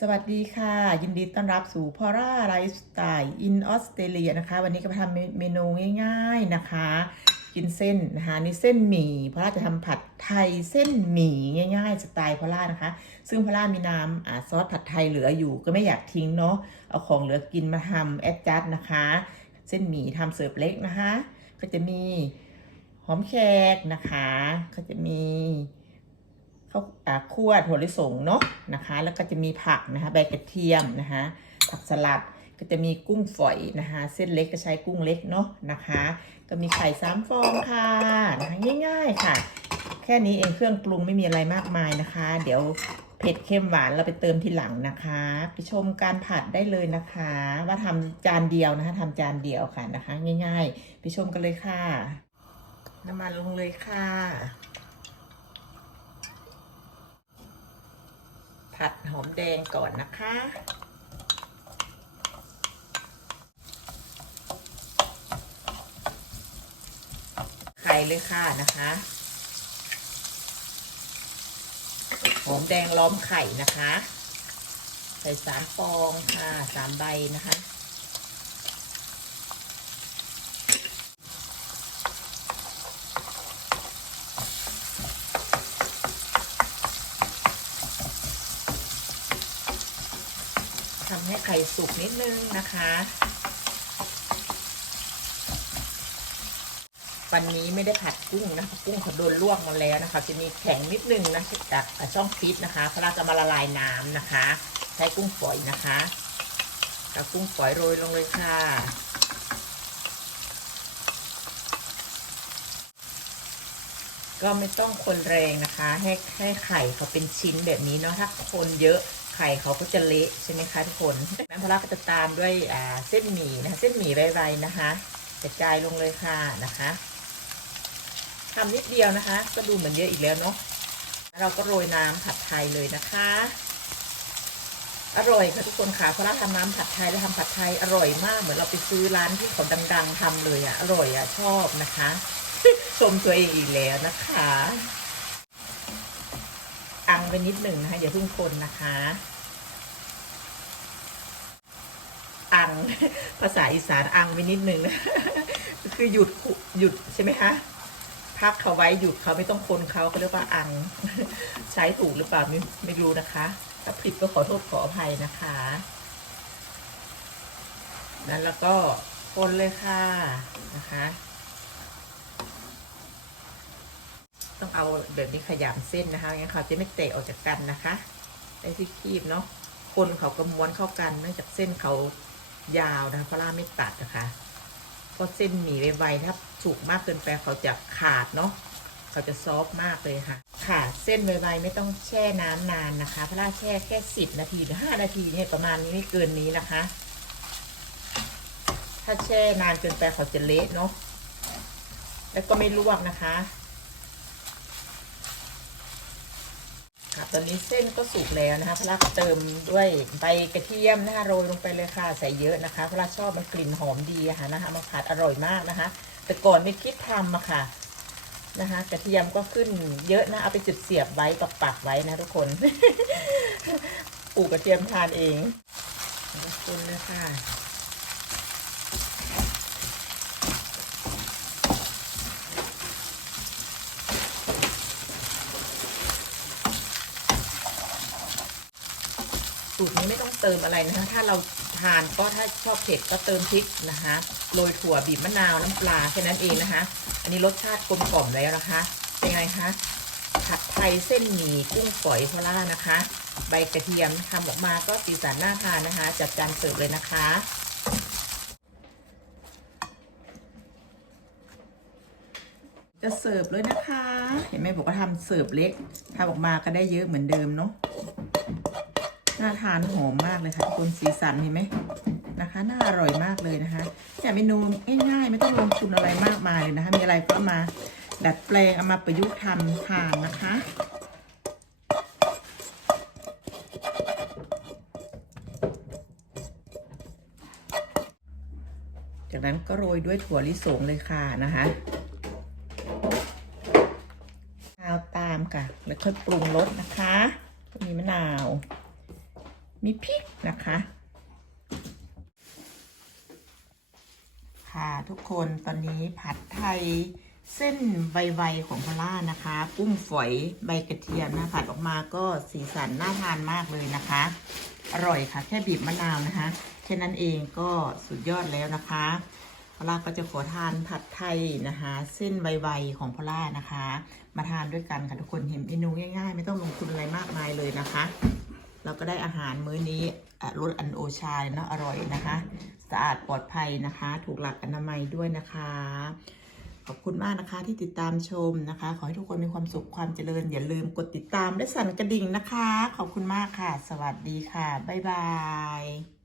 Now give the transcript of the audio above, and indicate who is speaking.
Speaker 1: สวัสดีค่ะ ยินดีต้อนรับสู่พอร่าไลฟ์สไตล์อินออสเตรเลียนะคะ วันนี้ก็มาทำเมนูง่าย ๆนะคะ กินเส้นนะคะนี่เส้นหมี่พอร่าจะทำผัดไทยเส้นหมี่ง่าย ๆ สไตล์พอร่านะคะ ซึ่งพอร่ามีน้ำอาซอสผัดไทยเหลืออยู่ก็ไม่อยากทิ้งเนาะเอาของเหลือกินมาทำแอดจัดนะคะ เส้นหมี่ทำเสิร์ฟเล็กนะคะ ก็จะมีหอมแขกนะคะ ก็จะมี ข้าวคั่วถั่วลิสงเนาะนะคะ แล้วก็จะมีผักนะคะใบกระเทียมนะคะผักสลัดก็จะมีกุ้งฝอยนะคะ เส้นเล็กก็ใช้กุ้งเล็กเนาะนะคะ ก็มีไข่สามฟองค่ะนะคะง่าย ๆค่ะ แค่นี้เองเครื่องปรุงไม่มีอะไรมากมายนะคะ เดี๋ยวเผ็ดเค็มหวานเราไปเติมทีหลังนะคะ ไปชมการผัดได้เลยนะคะ ว่าทำจานเดียวนะคะทำจานเดียวค่ะนะคะ ง่าย ๆ ไปชมกันเลยค่ะ น้ำมันลงเลยค่ะ ผัดหอมแดงก่อนนะคะ ไข่เลยค่ะนะคะ หอมแดงล้อมไข่นะคะ ใส่สามฟองค่ะสามใบนะคะ ทำให้ไข่สุกนิดนึงนะคะ วันนี้ไม่ได้ผัดกุ้งนะคะกุ้งเขาโดนลวกมาแล้วนะคะ จะมีแข็งนิดนึงนะจากช่องฟิตนะคะเพราะเราจะมาละลายน้ำนะคะ ใช้กุ้งฝอยนะคะเอากุ้งฝอยโรยลงเลยค่ะก็ไม่ต้องคนแรงนะคะ ให้ให้ไข่เขาเป็นชิ้นแบบนี้เนาะถ้าคนเยอะ ไข่เขาก็จะเละใช่ไหมคะทุกคนจากนั้นพอเราก็จะตามด้วยเส้นหมี่นะคะเส้นหมี่ไวๆนะคะกระจายลงเลยค่ะนะคะทำนิดเดียวนะคะ ก็ดูเหมือนเยอะอีกแล้วเนาะเราก็โรยน้ำผัดไทยเลยนะคะ อร่อยค่ะทุกคนค่ะเพราะเราทำน้ำผัดไทยแล้วทำผัดไทยอร่อยมากเหมือนเราไปซื้อร้านที่เขาดัง ๆทำเลยอะอร่อยอะชอบนะคะ ชมตัวเองอีกแล้วนะคะ ไปนิดหนึ่งนะคะอย่าเพิ่งคนนะคะอังภาษาอีสานอังไปนิดหนึ่งนะคือหยุดหยุดใช่ไหมคะพักเขาไว้หยุดเขาไม่ต้องคนเขาเขาเรียกว่าอัง ใช้ถูกหรือเปล่าไม่ไม่รู้นะคะถ้าผิดก็ขอโทษขออภัยนะคะนั้นแล้วก็คนเลยค่ะนะคะ ต้อง เอาแบบนี้ขยำเส้นนะคะงั้นเขาจะไม่เตะออกจากกันนะคะได้ที่คีบเนาะคนเขาก็ม้วนเข้ากันเนื่องจากเส้นเขายาวนะคะเพราะล่าไม่ตัดนะคะเพราะเส้นหมี่ไวๆถ้าสุกมากเกินไปเขาจะขาดเนาะเขาจะซอฟมากเลยค่ะ ค่ะเส้นไวๆไม่ต้องแช่น้ำนานนะคะพระล่าแช่แค่สิบนาทีหรือห้านาทีเนี่ยประมาณนี้ไม่เกินนี้นะคะ ถ้าแช่นานเกินไปเขาจะเละเนาะแล้วก็ไม่ลวกนะคะ ค่ะตอนนี้เส้นก็สุกแล้วนะคะพระเติมด้วยใบกระเทียมนะคะโรยลงไปเลยค่ะใส่เยอะนะคะพระชอบมันกลิ่นหอมดีค่ะนะคะมาผัดอร่อยมากนะคะ แต่ก่อนไม่คิดทำอะค่ะนะคะ กระเทียมก็ขึ้นเยอะนะเอาไปจุดเสียบไว้ปักปักๆไว้นะทุกคนปลูกกระเทียมทานเองขอบคุณเลยค่ะ สูตรนี้ไม่ต้องเติมอะไรนะคะ ถ้าเราทานก็ถ้าชอบเผ็ดก็เติมพริกนะคะโรยถั่วบีบมะนาวน้ำปลาแค่นั้นเองนะคะ อันนี้รสชาติกลมกล่อมแล้วนะคะ เป็นไงคะผัดไทยเส้นหมี่กุ้งฝอยพล่านะคะ ใบกระเทียมทำออกมาก็สีสันน่าทานนะคะ จัดจานเสิร์ฟเลยนะคะจะเสิร์ฟเลยนะคะ เห็นไหมบอกว่าทำเสิร์ฟเล็กทำออกมาก็ได้เยอะเหมือนเดิมเนาะ น่าทานหอมมากเลยค่ะคนสีสันเห็นไหมนะคะน่าอร่อยมากเลยนะคะเนี่ยเมนูง่ายๆไม่ต้องลงทุนอะไรมากมายเลยนะคะ มีอะไรก็มาดัดแปลงเอามาประยุกต์ทำทานนะคะจากนั้นก็โรยด้วยถั่วลิสงเลยค่ะนะคะข้าวตามค่ะ แล้วค่อยปรุงรสนะคะมีมะนาว มีพริกนะคะ ค่ะทุกคนตอนนี้ผัดไทยเส้นใบๆของพอล่านะคะ กุ้งฝอยใบกระเทียมนะผัดออกมาก็สีสันน่าทานมากเลยนะคะ อร่อยค่ะแค่บีบมะนาวนะคะแค่นั้นเองก็สุดยอดแล้วนะคะพอล่าก็จะขอทานผัดไทยนะคะ เส้นใบๆของพอล่านะคะ มาทานด้วยกันค่ะทุกคนเห็นเมนูง่ายๆ ไม่ต้องลงทุนอะไรมากมายเลยนะคะ เราก็ได้อาหารมื้อนี้รสอันโอชาเนาะอร่อยนะคะ สะอาดปลอดภัยนะคะ ถูกหลักอนามัยด้วยนะคะ ขอบคุณมากนะคะที่ติดตามชมนะคะ ขอให้ทุกคนมีความสุขความเจริญ อย่าลืมกดติดตามและสั่นกระดิ่งนะคะ ขอบคุณมากค่ะ สวัสดีค่ะ บ๊ายบาย